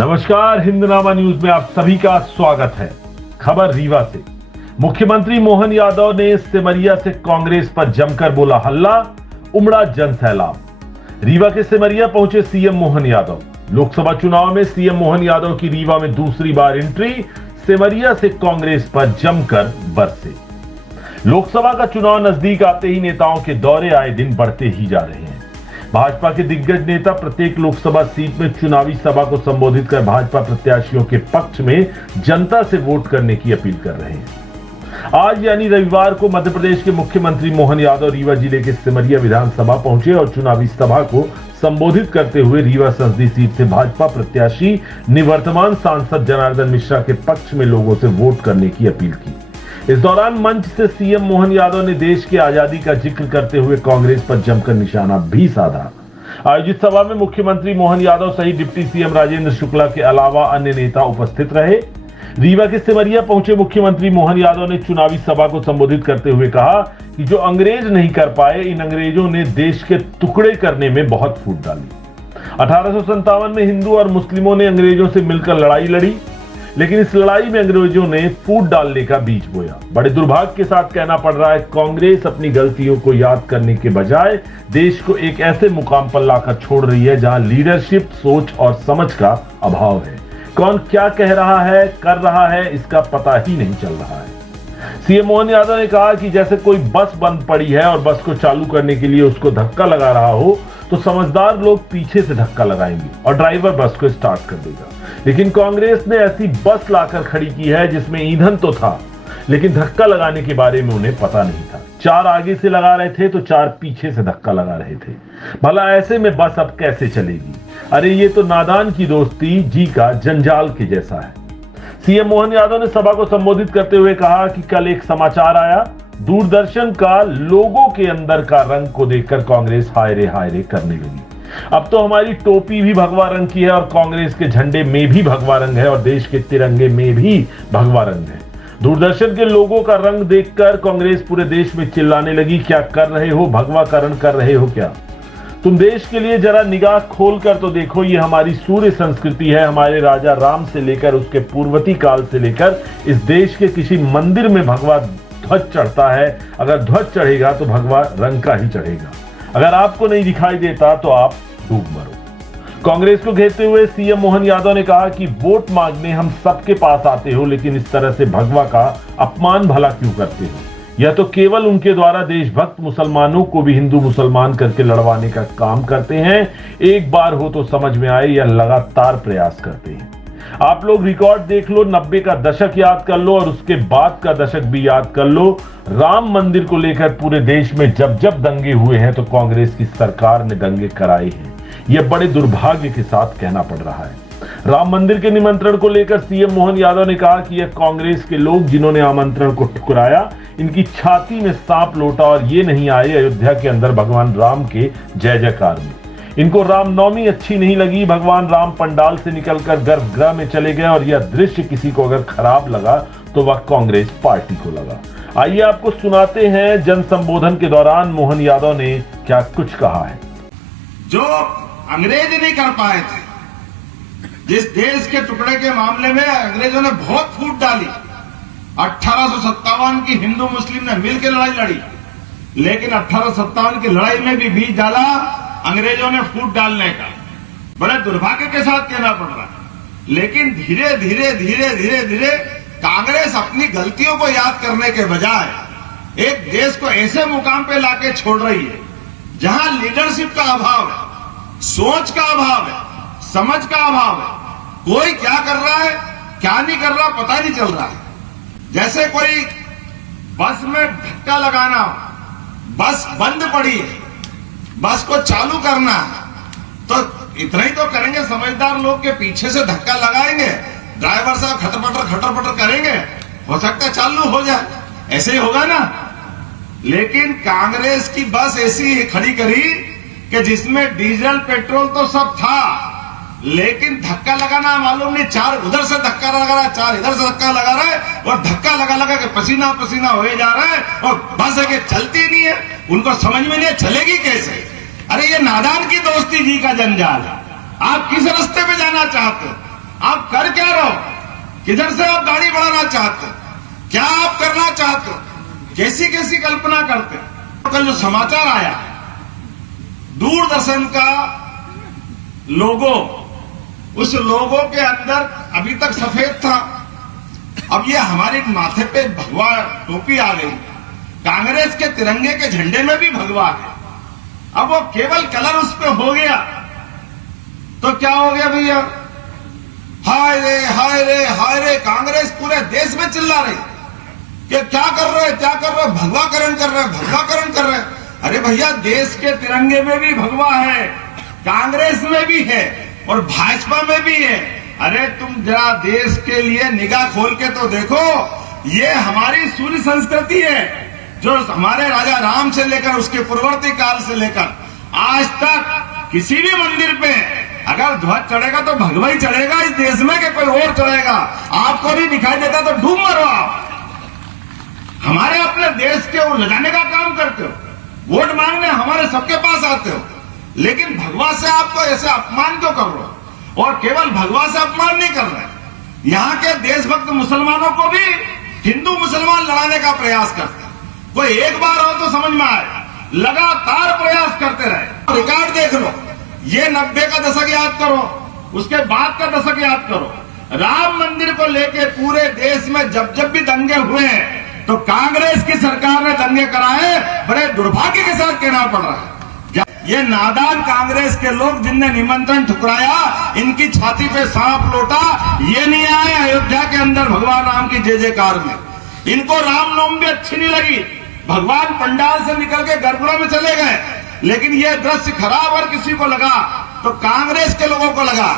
नमस्कार, हिंदनामा न्यूज में आप सभी का स्वागत है। खबर रीवा से। मुख्यमंत्री मोहन यादव ने सिमरिया से कांग्रेस पर जमकर बोला हल्ला, उमड़ा जन सैलाब। रीवा के सिमरिया पहुंचे सीएम मोहन यादव। लोकसभा चुनाव में सीएम मोहन यादव की रीवा में दूसरी बार एंट्री। सिमरिया से कांग्रेस पर जमकर बरसे। लोकसभा का चुनाव नजदीक आते ही नेताओं के दौरे आए दिन बढ़ते ही जा रहे हैं। भाजपा के दिग्गज नेता प्रत्येक लोकसभा सीट में चुनावी सभा को संबोधित कर भाजपा प्रत्याशियों के पक्ष में जनता से वोट करने की अपील कर रहे हैं। आज यानी रविवार को मध्य प्रदेश के मुख्यमंत्री मोहन यादव रीवा जिले के सिमरिया विधानसभा पहुंचे और चुनावी सभा को संबोधित करते हुए रीवा संसदीय सीट से भाजपा प्रत्याशी निवर्तमान सांसद जनार्दन मिश्रा के पक्ष में लोगों से वोट करने की अपील की। इस दौरान मंच से सीएम मोहन यादव ने देश की आजादी का जिक्र करते हुए कांग्रेस पर जमकर निशाना भी साधा। आयोजित सभा में मुख्यमंत्री मोहन यादव सहित डिप्टी सीएम राजेंद्र शुक्ला के अलावा अन्य नेता उपस्थित रहे। रीवा के सिमरिया पहुंचे मुख्यमंत्री मोहन यादव ने चुनावी सभा को संबोधित करते हुए कहा कि जो अंग्रेज नहीं कर पाए, इन अंग्रेजों ने देश के टुकड़े करने में बहुत फूट डाली। 1857 में हिंदू और मुस्लिमों ने अंग्रेजों से मिलकर लड़ाई लड़ी, लेकिन इस लड़ाई में अंग्रेजों ने फूट डालने का बीज बोया। बड़े दुर्भाग्य के साथ कहना पड़ रहा है, कांग्रेस अपनी गलतियों को याद करने के बजाय देश को एक ऐसे मुकाम पर लाकर छोड़ रही है जहां लीडरशिप, सोच और समझ का अभाव है। कौन क्या कह रहा है, कर रहा है, इसका पता ही नहीं चल रहा है। सीएम मोहन यादव ने कहा कि जैसे कोई बस बंद पड़ी है और बस को चालू करने के लिए उसको धक्का लगा रहा हो, तो समझदार लोग पीछे से धक्का लगाएंगे और ड्राइवर बस को स्टार्ट कर देगा। लेकिन कांग्रेस ने ऐसी बस लाकर खड़ी की है जिसमें ईंधन तो था, लेकिन धक्का लगाने के बारे में उन्हें पता नहीं था। 4 आगे से लगा रहे थे तो 4 पीछे से धक्का लगा रहे थे। भला ऐसे में बस अब कैसे चलेगी? अरे ये तो नादान की दोस्ती जी का जंजाल के जैसा है। सीएम मोहन यादव ने सभा को संबोधित करते हुए कहा कि कल एक समाचार आया, दूरदर्शन का लोगों के अंदर का रंग को देखकर कांग्रेस हाय रे करने लगी। अब तो हमारी टोपी भी भगवा रंग की है और कांग्रेस के झंडे में भी भगवा रंग है और देश के तिरंगे में भी भगवा रंग है। दूरदर्शन के लोगों का रंग देखकर कांग्रेस पूरे देश में चिल्लाने लगी, क्या कर रहे हो, भगवाकरण कर रहे हो क्या? तुम देश के लिए जरा निगाह खोलकर तो देखो, ये हमारी सूर्य संस्कृति है। हमारे राजा राम से लेकर उसके पूर्ववर्ती काल से लेकर इस देश के किसी मंदिर में भगवा ध्वज चढ़ता है। अगर ध्वज चढ़ेगा तो भगवा रंग का ही चढ़ेगा। अगर आपको नहीं दिखाई देता तो आप डूब मरो। कांग्रेस को घेरते हुए सीएम मोहन यादव ने कहा कि वोट मांगने हम सबके पास आते हो, लेकिन इस तरह से भगवा का अपमान भला क्यों करते हो? यह तो केवल उनके द्वारा देशभक्त मुसलमानों को भी हिंदू मुसलमान करके लड़वाने का काम करते हैं। एक बार हो तो समझ में आए, यह लगातार प्रयास करते हैं। आप लोग रिकॉर्ड देख लो, 90 का दशक याद कर लो और उसके बाद का दशक भी याद कर लो। राम मंदिर को लेकर पूरे देश में जब जब दंगे हुए हैं तो कांग्रेस की सरकार ने दंगे कराए हैं। यह बड़े दुर्भाग्य के साथ कहना पड़ रहा है। राम मंदिर के निमंत्रण को लेकर सीएम मोहन यादव ने कहा कि यह कांग्रेस के लोग जिन्होंने आमंत्रण को ठुकराया, इनकी छाती में सांप लौटा और ये नहीं आए अयोध्या के अंदर भगवान राम के जय जयकार में। इनको रामनवमी अच्छी नहीं लगी, भगवान राम पंडाल से निकलकर गर्भगृह में चले गए और यह दृश्य किसी को अगर खराब लगा तो वह कांग्रेस पार्टी को लगा। आइए आपको सुनाते हैं जन संबोधन के दौरान मोहन यादव ने क्या कुछ कहा है। जो अंग्रेज नहीं कर पाए थे, जिस देश के टुकड़े के मामले में अंग्रेजों ने बहुत फूट डाली। 1857 की हिंदू मुस्लिम ने मिलकर लड़ाई लड़ी, लेकिन 1857 की लड़ाई में भी बीज डाला अंग्रेजों ने फूट डालने का। बड़े दुर्भाग्य के साथ कहना पड़ रहा है, लेकिन धीरे धीरे कांग्रेस अपनी गलतियों को याद करने के बजाय एक देश को ऐसे मुकाम पे लाके छोड़ रही है जहां लीडरशिप का अभाव है, सोच का अभाव है, समझ का अभाव है। कोई क्या कर रहा है, क्या नहीं कर रहा, पता नहीं चल रहा है। जैसे कोई बस में धक्का लगाना, बस बंद पड़ी है, बस को चालू करना, तो इतना ही तो करेंगे। समझदार लोग के पीछे से धक्का लगाएंगे, ड्राइवर साहब खटर पटर करेंगे, हो सकता है चालू हो जाए, ऐसे ही होगा ना। लेकिन कांग्रेस की बस ऐसी खड़ी करी कि जिसमें डीजल पेट्रोल तो सब था, लेकिन धक्का लगाना मालूम नहीं। 4 उधर से धक्का लगा रहा है, 4 इधर से धक्का लगा रहा है और धक्का लगा के पसीना पसीना हो जा रहा है और बस है कि चलती नहीं है। उनको समझ में नहीं चलेगी कैसे। अरे ये नादान की दोस्ती जी का जंजाल है। आप किस रास्ते पे जाना चाहते हो? आप कर क्या रहे हो? किधर से आप गाड़ी बढ़ाना चाहते हो? क्या आप करना चाहते हो? कैसी कैसी कल्पना करते हो? कल जो समाचार आया, दूरदर्शन का लोगो, उस लोगो के अंदर अभी तक सफेद था, अब ये हमारे माथे पे भगवा टोपी आ गई। कांग्रेस के तिरंगे के झंडे में भी भगवा है। अब वो केवल कलर उस पे हो गया तो क्या हो गया भैया? हाय रे हाय रे हाय रे, कांग्रेस पूरे देश में चिल्ला रही कि क्या कर रहे, क्या कर रहे, भगवाकरण कर रहे, भगवाकरण कर रहे। अरे भैया, देश के तिरंगे में भी भगवा है, कांग्रेस में भी है और भाजपा में भी है। अरे तुम जरा देश के लिए निगाह खोल के तो देखो, ये हमारी सूर्य संस्कृति है जो हमारे राजा राम से लेकर उसके पूर्ववर्ती काल से लेकर आज तक किसी भी मंदिर पे अगर ध्वज चढ़ेगा तो भगवा ही चढ़ेगा इस देश में, कि कोई और चढ़ेगा। आपको नहीं दिखाई देता तो डूब मरो आप। हमारे अपने देश के वो ले जाने का काम करते हो, वोट मांगने हमारे सबके पास आते हो, लेकिन भगवा से आपको ऐसे अपमान क्यों कर रहे हो? और केवल भगवा से अपमान नहीं कर रहे, यहाँ के देशभक्त मुसलमानों को भी हिंदू मुसलमान लड़ाने का प्रयास करते हैं। कोई एक बार हो तो समझ में आए, लगातार प्रयास करते रहे। रिकॉर्ड देख लो, ये 90 का दशक याद करो, उसके बाद का दशक याद करो। राम मंदिर को लेके पूरे देश में जब जब भी दंगे हुए हैं तो कांग्रेस की सरकार ने दंगे कराए। बड़े दुर्भाग्य के साथ कहना पड़ रहा है, ये नादान कांग्रेस के लोग जिनने निमंत्रण ठुकराया, इनकी छाती पे सांप लौटा, ये नहीं आए अयोध्या के अंदर भगवान राम की जय जयकार में। इनको रामनवमी अच्छी नहीं लगी, भगवान पंडाल से निकल के गर्भगृह में चले गए। लेकिन ये दृश्य खराब और किसी को लगा तो कांग्रेस के लोगों को लगा